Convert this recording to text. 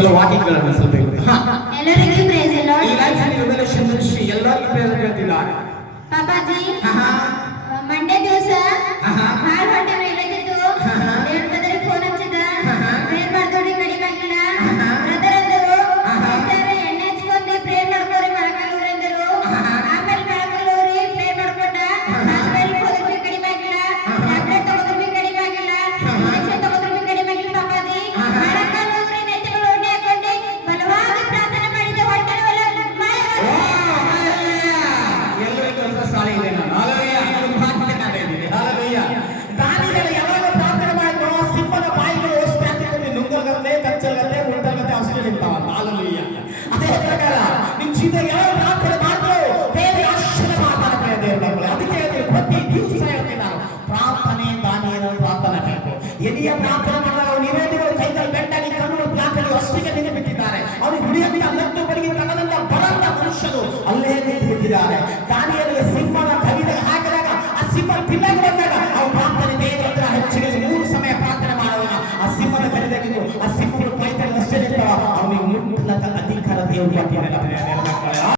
ವಾಕ್ಯಗಳನ್ನು ಸ್ವಲ್ಪ ಹಾ ಎಲ್ಲರಿಗೂ ಪ್ರೈಸ್ ದಿ ಲಾರ್ಡ್. ಈ ಲೈಫ್ ರಿವಲೇಷನ್ ಮಿನಿಸ್ಟ್ರಿ ಎಲ್ಲರಿಗೂ ಪ್ರೈಸ್ ಹೇಳ್ತಿದ್ದಾರೆ. ಪಾಪಾಜಿ ಮಂಡೇ ದಿವಸ ಭಾಳ ಹೊಟ್ಟೆ ಮೇಲತ್ತಿತ್ತು. ದೇವ್ರ ಬದರಿ ಫೋನ್ ಹಚ್ಚಿದ. ಪ್ರೇಯರ್ ಮಾಡ್ದೋಡಿ ಕಡಿಮೆ ಆಗಿಲ್ಲ. ಬ್ರದರ್ ಅಂದರು ಎಣ್ಣೆ ಹಚ್ಕೊಂಡು ಪ್ರೇಯರ್ ಮಾಡ್ಕೋರಿ ಮಳಕಲ್ಲೂರಿ ಅಂದರು. ಆಮೇಲೆ ಮಳಕಲ್ಲೂರಿ ಪ್ರೇಯರ್ ಮಾಡ್ಕೊಂಡ. ಹಾಸ್ಪಿಟಲ್ ಹೋದ್ರೂ ಕಡಿಮೆ ಆಗಿಲ್ಲ. ಟ್ಯಾಬ್ಲೆಟ್ ತಗೋದ್ರೂ ಕಡಿಮೆ ಆಗಿಲ್ಲ. ಇಂಜೆಕ್ಷನ್ ತಗೋದ್ರೂ ಕಡಿಮೆ ಆಗಿಲ್ಲ. ಪಾಪಾಜಿ ಮಳಕಲ್ಲೂರಿ ನೆತ್ತಿ ಮೇಲೆ ಒಡ್ಡೆ ಹಾಕೊಂಡು ಬಲವಾಗಿ ಪ್ರಾರ್ಥನೆ ಮಾಡಿದ ಹೊಟ್ಟೆ ನೋವೆಲ್ಲ ಮಾಯ. ಎಲ್ಲರಿಗೂ ಅಂತ ಸಾಲಿ ಇದೆ ನಾನು ಹಾಲೆಲೂಯಾ ಅದನ್ನು ಪ್ರಾರ್ಥನೆ ಮಾಡಿದ್ದೀನಿ ಹಾಲೆಲೂಯಾ. ದಾನಿಗಳು ಯಾವಾಗ ಪ್ರಾರ್ಥನೆ ಮಾಡಿದ್ರು ಸಿಂಹದ ಬಾಯಿಗಳು ಓಸ್ತಾಗ್ತಿದ್ದೆ ನುಂಗಲ್ಗತ್ತೆ ಕಚ್ಚಲ್ಗತ್ತೆ ಉಂಟಲ್ಗತ್ತೆ ಔಷಧಿ ಇರ್ತಾವ ಹಾಲೆಲೂಯಾ. ಅದೇ ಪ್ರಕಾರ ನಿಮ್ಮ ಜೀವಿತ ಯಾವ